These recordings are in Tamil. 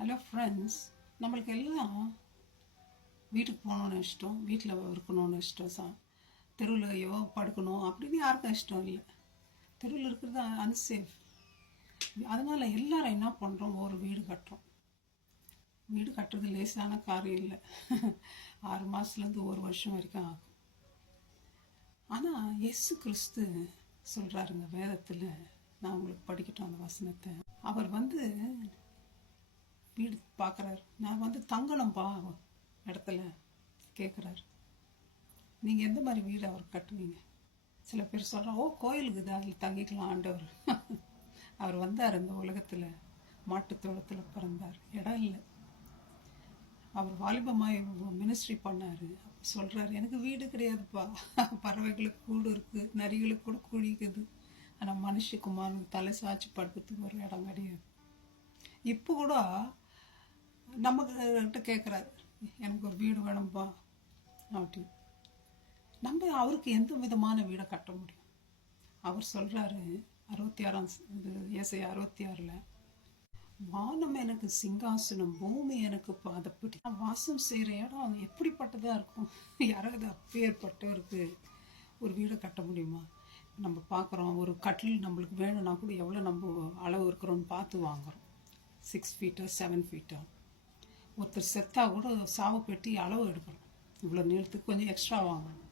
ஹலோ ஃப்ரெண்ட்ஸ், நம்மளுக்கு எல்லாம் வீட்டுக்கு போகணுன்னு இஷ்டம், வீட்டில் இருக்கணும்னு இஷ்டம், தெருவிலையோ படுக்கணும் அப்படின்னு யாருக்கும் இஷ்டம் இல்லை. தெருவில் இருக்கிறது அன்சேஃப். அதனால் எல்லாரும் என்ன பண்ணுறோம், ஒரு வீடு கட்டுறோம். வீடு கட்டுறது லேசான காரியம் இல்லை. 6 மாதத்துலேருந்து 1 வருஷம் வரைக்கும் ஆகும். ஆனால் இயேசு கிறிஸ்து சொல்கிறாருங்க வேதத்தில், நான் உங்களுக்கு படிக்கட்டும் அந்த வசனத்தை. அவர் வீடு பார்க்குறாரு. நான் தங்கணும்பா இடத்துல கேட்குறாரு. நீங்கள் எந்த மாதிரி வீடு அவர் கட்டுவீங்க? சில பேர் சொல்கிறோம், கோயிலுக்கு தான் அதில் தங்கிக்கலாம் ஆண்டவர். அவர் வந்தார் இந்த உலகத்தில், மாட்டுத்தோளத்தில் பிறந்தார், இடம் இல்லை. அவர் வாலிபமாய் மினிஸ்ட்ரி பண்ணார். சொல்கிறார், எனக்கு வீடு கிடையாதுப்பா, பறவைகளுக்கு கூடு இருக்குது, நரிகளுக்கு கூட குடிக்குது, ஆனால் மனுஷகுமாரனுக்கு தலை சாய்ச்சி படுக்கிறதுக்கு ஒரு இடம் கிடையாது. இப்போ கூட நம்மக்கிட்ட கேட்குறாரு, எனக்கு ஒரு வீடு வேணும்பா அப்படி. நம்ம அவருக்கு எந்த விதமான வீடை கட்ட முடியும்? அவர் சொல்கிறாரு 66 ஏசாயா 66, வானம் எனக்கு சிங்காசனம், பூமி எனக்கு பாதப்படி. வாசம் செய்கிற இடம் எப்படிப்பட்டதாக இருக்கும்? யாராவது அப்பேற்பட்டவருக்கு ஒரு வீடை கட்ட முடியுமா? நம்ம பார்க்குறோம், ஒரு கட்டில் நம்மளுக்கு வேணும்னா கூட எவ்வளோ நம்ம அளவு இருக்கிறோன்னு பார்த்து வாங்குகிறோம். 6 ஃபீட்டா 7 ஃபீட்டா. ஒருத்தர் செத்தா கூட சாவு பெட்டி அளவு எடுக்கணும், இவ்வளோ நீளத்துக்கு கொஞ்சம் எக்ஸ்ட்ரா வாங்கணும்.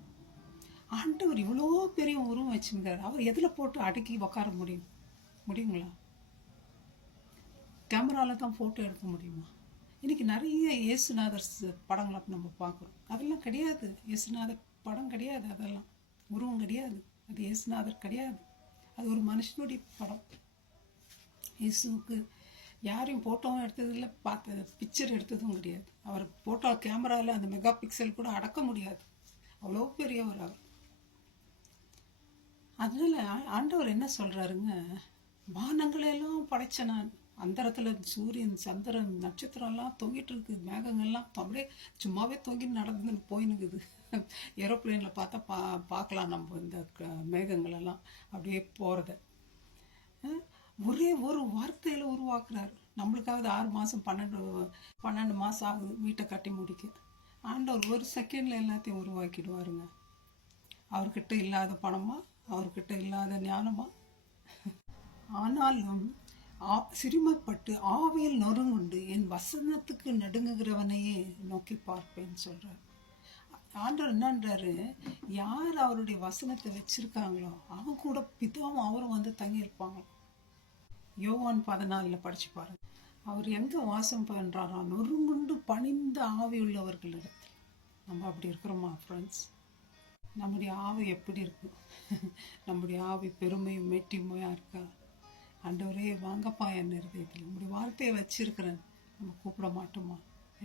ஆண்டவர் இவ்வளோ பெரிய உருவம் வச்சுருந்தார். அவர் எதில் போட்டு அடக்கி உக்கார முடியுங்களா? கேமராவில் தான் ஃபோட்டோ எடுக்க முடியுமா? இன்றைக்கி நிறைய இயேசுநாதர் படங்களை நம்ம பார்க்குறோம். அதெல்லாம் கிடையாது, இயேசுநாதர் படம் கிடையாது, அதெல்லாம் உருவம் கிடையாது, அது இயேசுநாதர் கிடையாது. அது ஒரு மனுஷனுடைய படம். இயேசுவுக்கு யாரையும் ஃபோட்டோவும் எடுத்ததில்லை, பிக்சர் எடுத்ததும் கிடையாது. அவர் ஃபோட்டோ கேமராவில் அந்த மெகா பிக்சல் கூட அடக்க முடியாது, அவ்வளோ பெரியவர் அவர். அதனால் ஆண்டவர் என்ன சொல்கிறாருங்க, வானங்களெல்லாம் படைச்ச நான், அந்தரத்தில் சூரியன் சந்திரன் நட்சத்திரம்லாம் தொங்கிட்டு இருக்கு, மேகங்கள்லாம் அப்படியே சும்மாவே தொங்கி நடந்து போயினுக்குது. ஏரோப்ளேனில் பார்த்தா பார்க்கலாம் நம்ம இந்த மேகங்களெல்லாம் அப்படியே போகிறத. ஒரே ஒரு வார்த்தையில் உருவாக்குறாரு. நம்மளுக்காவது 6 மாதம் 12 மாதம் ஆகுது வீட்டை கட்டி முடிக்க. ஆண்டவர் ஒரு செகண்டில் எல்லாத்தையும் உருவாக்கிடுவாருங்க. அவர்கிட்ட இல்லாத பணமா, அவர்கிட்ட இல்லாத ஞானமா? ஆனாலும் சிறுமைப்பட்டு ஆவியில் நொறுங்குண்டு என் வசனத்துக்கு நடுங்குகிறவனையே நோக்கி பார்ப்பேன்னு சொல்கிறார். ஆண்டவர் என்னன்றாரு, யார் அவருடைய வசனத்தை வச்சிருக்காங்களோ அவங்க கூட பிதாவும் அவரும் தங்கியிருப்பாங்க. யோவான் 14 படிச்சு பாருங்க. அவர் எங்கே வாசம் பண்ணுறாரா? நொறுங்குண்டு பணிந்த ஆவி உள்ளவர்களிடத்தில். நம்ம அப்படி இருக்கிறோமா ஃப்ரெண்ட்ஸ்? நம்முடைய ஆவி எப்படி இருக்கு? நம்முடைய ஆவி பெருமையும் மேட்டிமையாக இருக்கா? ஆண்டவரே வாங்கப்பா என் இருதயத்தில் நம்முடைய வார்த்தையை வச்சிருக்கிறேன், நம்ம கூப்பிட மாட்டோமா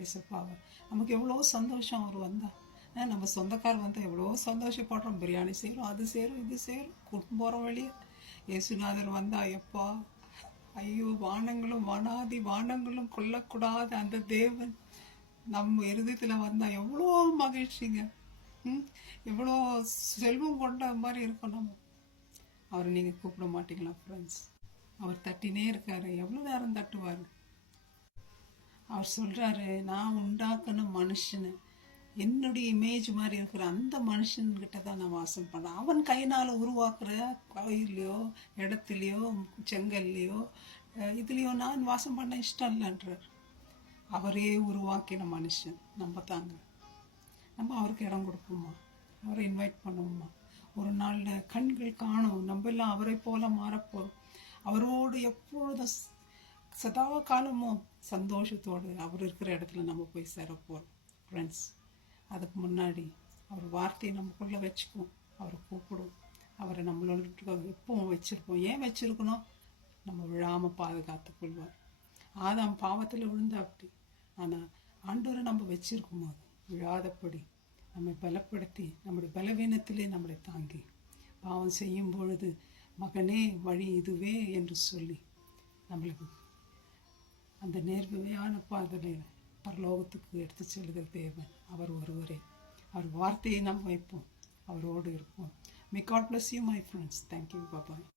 ஏசப்பாவை? நமக்கு எவ்வளோ சந்தோஷம் அவர் வந்தால். நம்ம சொந்தக்கார் வந்தால் எவ்வளோ சந்தோஷப்படுறோம், பிரியாணி செய்கிறோம், அது செய்கிறோம், இது செய்கிறோம், கூட்டு போகிறோம் வெளியே. இயேசுநாதர் வந்தால் எப்பா, ஐயோ, வானங்களும் வனாதி வானங்களும் கொல்லக்கூடாத அந்த தேவன் நம்ம இருதயத்தில் வந்தால் எவ்வளோ மகிழ்ச்சிங்க. எவ்வளோ செல்வம் கொண்ட மாதிரி இருக்கும் நம்ம. அவரை நீங்கள் கூப்பிட மாட்டீங்களா ஃப்ரெண்ட்ஸ்? அவர் தட்டினே இருக்காரு, எவ்வளோ நேரம் தட்டுவார்? அவர் சொல்கிறாரு, நான் உண்டாக்குன மனுஷனை என்னுடைய இமேஜ் மாதிரி இருக்கிற அந்த மனுஷன்கிட்ட தான் நான் வாசம் பண்ணேன். அவன் கையினால் உருவாக்குற கோயிலையோ இடத்துலையோ செங்கல்லையோ இதுலேயோ நான் வாசம் பண்ண இஷ்டம் இல்லைன்றார். அவரே உருவாக்கின மனுஷன் நம்ம தாங்க. நம்ம அவருக்கு இடம் கொடுப்போமா? அவரை இன்வைட் பண்ணுவோமா? ஒரு நாளில் கண்கள் காணும், நம்ம எல்லாம் அவரை போல மாறப்போகிறோம். அவரோடு எப்பொழுதும் சதா காலமும் சந்தோஷத்தோடு அவர் இருக்கிற இடத்துல நம்ம போய் சேரப்போகிறோம் ஃப்ரெண்ட்ஸ். அதுக்கு முன்னாடி அவர் வார்த்தையை நமக்குள்ளே வச்சுக்குவோம், அவரை கூப்பிடுவோம், அவரை நம்மளோட எப்பவும் வச்சுருப்போம். ஏன் வச்சுருக்கணும்? நம்ம விழாமல் பாதுகாத்து கொள்வார். ஆதாம் பாவத்தில் விழுந்தா அப்படி, ஆனால் ஆண்டவரை நம்ம வச்சிருக்கும் போது விழாதபடி நம்மை பலப்படுத்தி நம்முடைய பலவீனத்திலே நம்மளை தாங்கி பாவம் செய்யும் பொழுது மகனே வழி இதுவே என்று சொல்லி நம்மளுக்கு அந்த நேர்மையான பாதையில் பரலோகத்துக்கு எடுத்து செல்கிற தேவன் அவர் ஒருவரே. அவர் வார்த்தையை நாம் வைப்போம், அவரோடு இருப்போம். May God bless you, my friends. Thank you. Bye-bye.